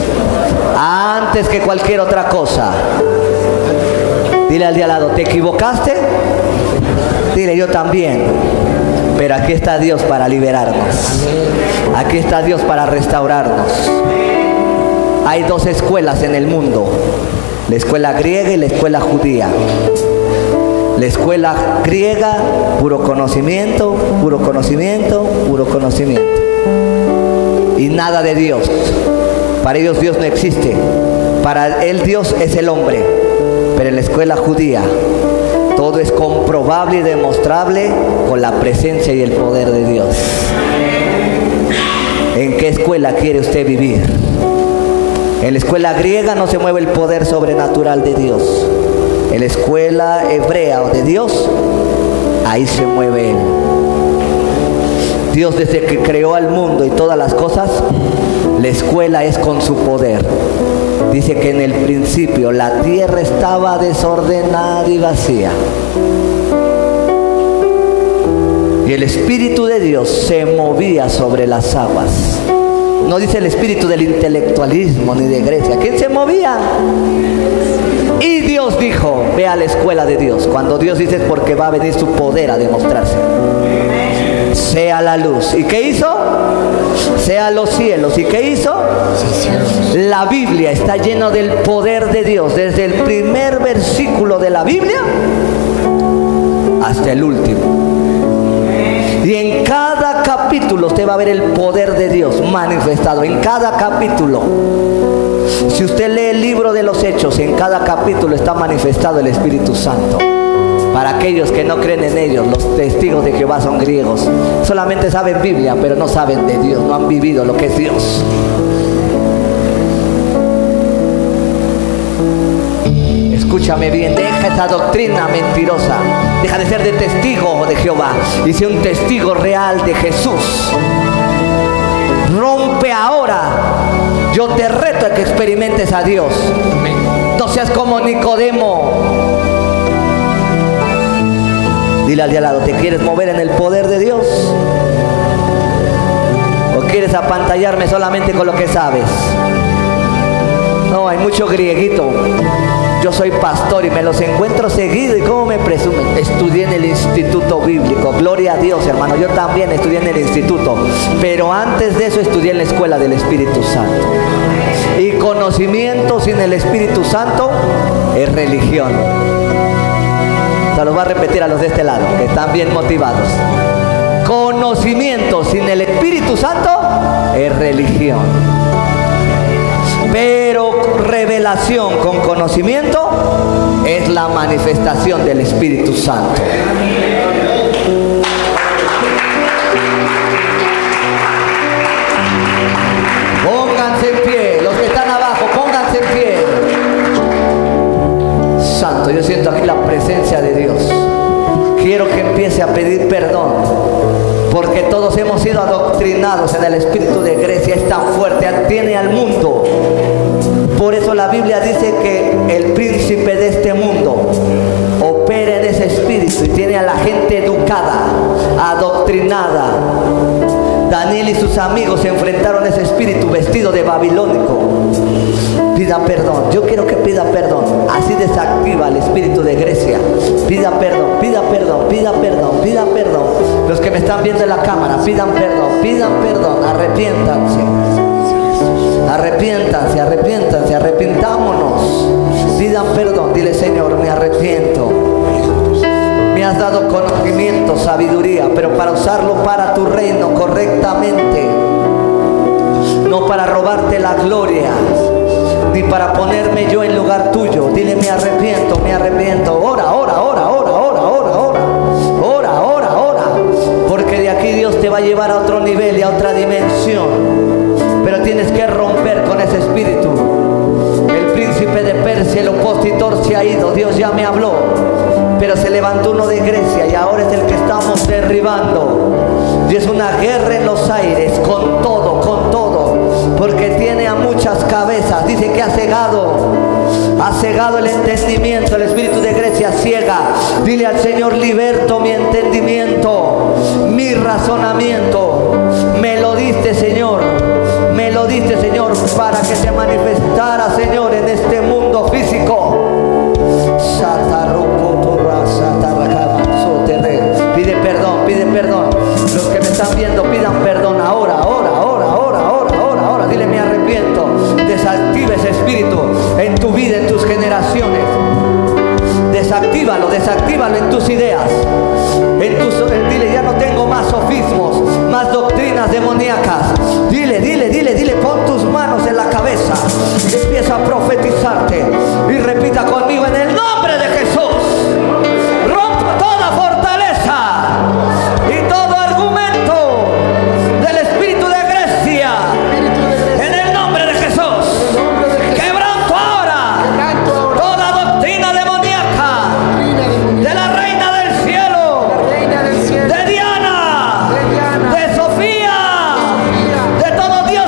antes que cualquier otra cosa. Dile al de al lado, ¿te equivocaste? Dile, yo también. Pero aquí está Dios para liberarnos. Aquí está Dios para restaurarnos. Hay 2 escuelas en el mundo, la escuela griega y la escuela judía. La escuela griega, puro conocimiento, puro conocimiento, puro conocimiento. Y nada de Dios. Para ellos Dios no existe. Para él Dios es el hombre. Pero en la escuela judía todo es comprobable y demostrable con la presencia y el poder de Dios. ¿En qué escuela quiere usted vivir? En la escuela griega no se mueve el poder sobrenatural de Dios. En la escuela hebrea o de Dios, ahí se mueve Él. Dios, desde que creó al mundo y todas las cosas, la escuela es con su poder. Dice que en el principio la tierra estaba desordenada y vacía. Y el Espíritu de Dios se movía sobre las aguas. No dice el espíritu del intelectualismo ni de Grecia. ¿Quién se movía? Y Dios dijo, ve a la escuela de Dios. Cuando Dios dice es porque va a venir su poder a demostrarse. Sea la luz. ¿Y qué hizo? Sea los cielos. ¿Y qué hizo? La Biblia está llena del poder de Dios. Desde el primer versículo de la Biblia hasta el último. Y en cada capítulo usted va a ver el poder de Dios manifestado. En cada capítulo. Si usted lee el libro de los Hechos, en cada capítulo está manifestado el Espíritu Santo. Para aquellos que no creen en ellos, los testigos de Jehová son griegos. Solamente saben Biblia, pero no saben de Dios. No han vivido lo que es Dios. Escúchame bien, deja esa doctrina mentirosa. Deja de ser de testigo de Jehová y sé un testigo real de Jesús. Rompe ahora Yo te reto a que experimentes a Dios. No seas como Nicodemo. Dile al de al lado, ¿te quieres mover en el poder de Dios? ¿O quieres apantallarme solamente con lo que sabes? No, hay mucho grieguito. Yo soy pastor y me los encuentro seguido. ¿Y cómo me presumen? Estudié en el instituto bíblico. Gloria a Dios, hermano. Yo también estudié en el instituto. Pero antes de eso estudié en la escuela del Espíritu Santo. Y conocimiento sin el Espíritu Santo es religión. Se los voy a repetir a los de este lado, que están bien motivados. Conocimiento sin el Espíritu Santo es religión. Pero revelación con conocimiento es la manifestación del Espíritu Santo. Pónganse en pie, los que están abajo, pónganse en pie. Santo, yo siento aquí la presencia de Dios. Quiero que empiece a pedir perdón, porque todos hemos sido adoctrinados en el espíritu de Grecia. Es tan fuerte, tiene al mundo. Por eso la Biblia dice que el príncipe de este mundo opera en ese espíritu y tiene a la gente educada, adoctrinada. Daniel y sus amigos se enfrentaron a ese espíritu vestido de babilónico. Pida perdón, yo quiero que pida perdón. Así desactiva el espíritu de Grecia. Pida perdón, pida perdón, pida perdón, pida perdón. Los que me están viendo en la cámara, pidan perdón, arrepiéntanse. Arrepiéntanse, arrepiéntanse, arrepintámonos. Pidan perdón, dile: Señor, me arrepiento. Me has dado conocimiento, sabiduría, pero para usarlo para tu reino correctamente. No para robarte la gloria, ni para ponerme yo en lugar tuyo. Dile: me arrepiento, me arrepiento. Ora, ora, ora, ora, ora, ora, ora. Ora, ora, ora. Porque de aquí Dios te va a llevar a otro nivel y a otra dimensión. Pero tienes que romper con ese espíritu. El príncipe de Persia, el opositor, se ha ido. Dios ya me habló. Pero se levantó uno de Grecia y ahora es el que estamos derribando. Y es una guerra en los aires, con todo, porque tiene a muchas cabezas. Dice que ha cegado el entendimiento. El espíritu de Grecia ciega. Dile al Señor: liberto mi entendimiento, mi razonamiento. Me lo diste, Señor, para que se manifestara, Señor, en este mundo físico. Pide perdón. Los que me están viendo, pidan perdón ahora. Dile: me arrepiento. Desactiva ese espíritu en tu vida, en tus generaciones. Desactívalo en tus ideas. Dile: ya no tengo más sofismos, más doctrinas demoníacas. Dile: pon tus manos en la cabeza. Empieza a profetizarte y repita conmigo: en el nombre de Jesús, rompo toda fortaleza y todo argumento del espíritu de Grecia. En el nombre de Jesús, quebranto ahora toda doctrina demoníaca de la reina del cielo, de Diana, de Sofía, de todo Dios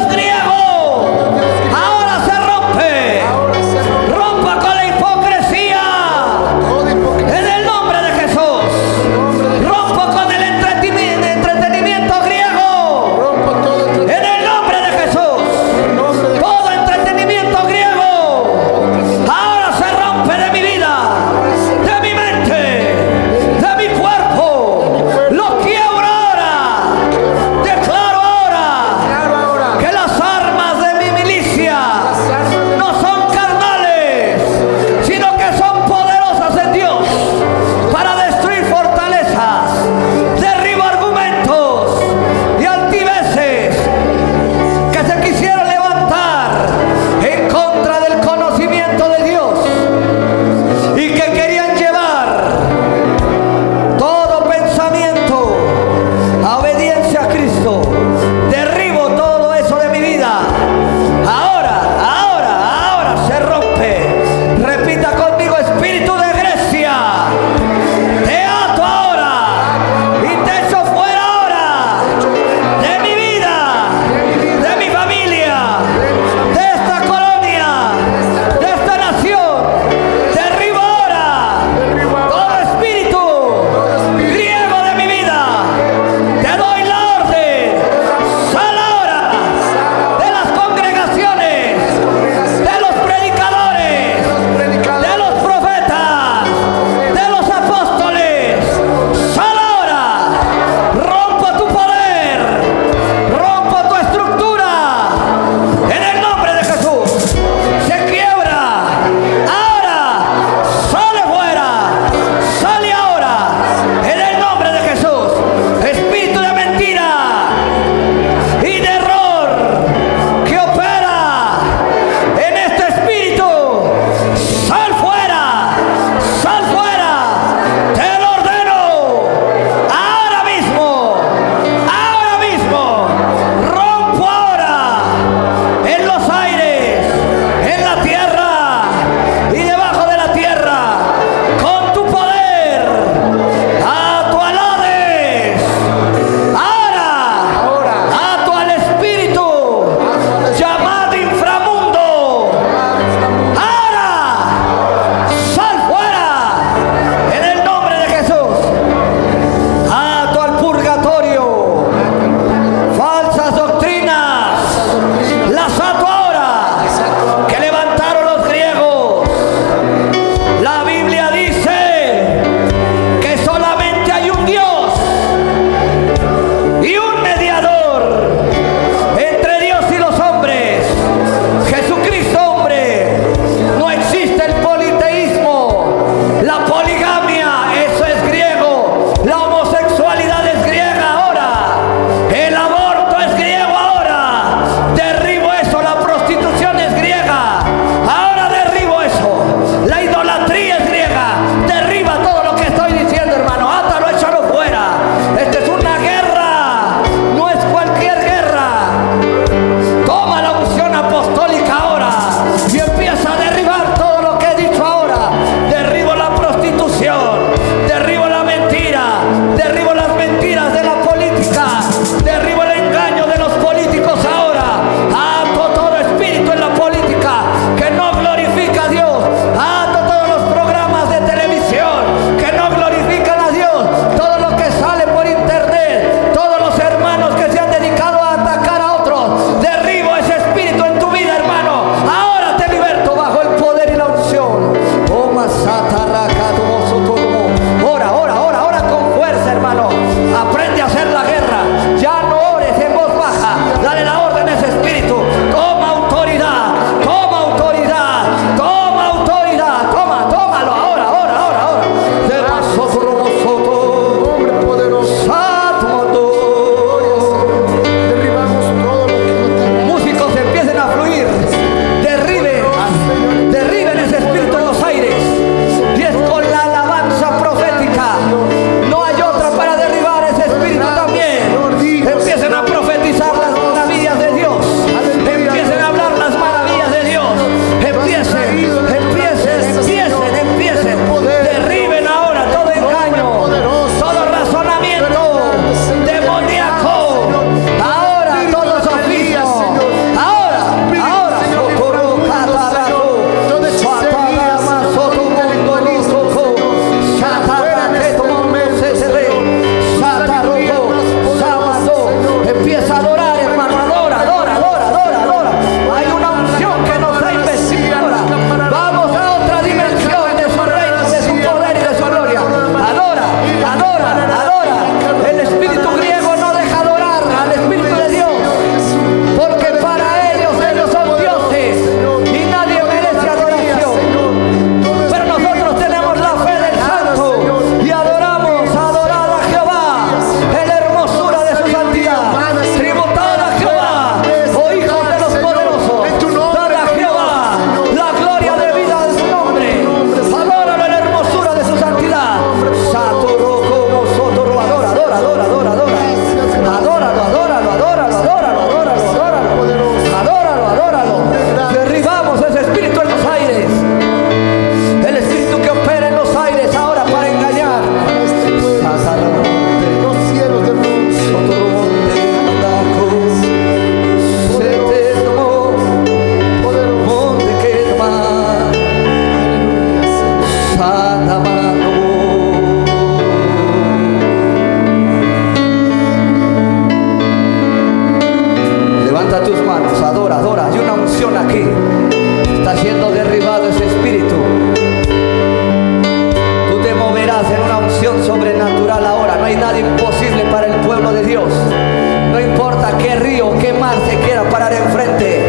qué río, qué mar se quiera parar enfrente.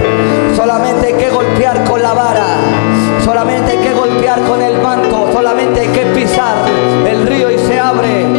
Solamente hay que golpear con la vara, solamente hay que golpear con el manto, solamente hay que pisar el río y se abre.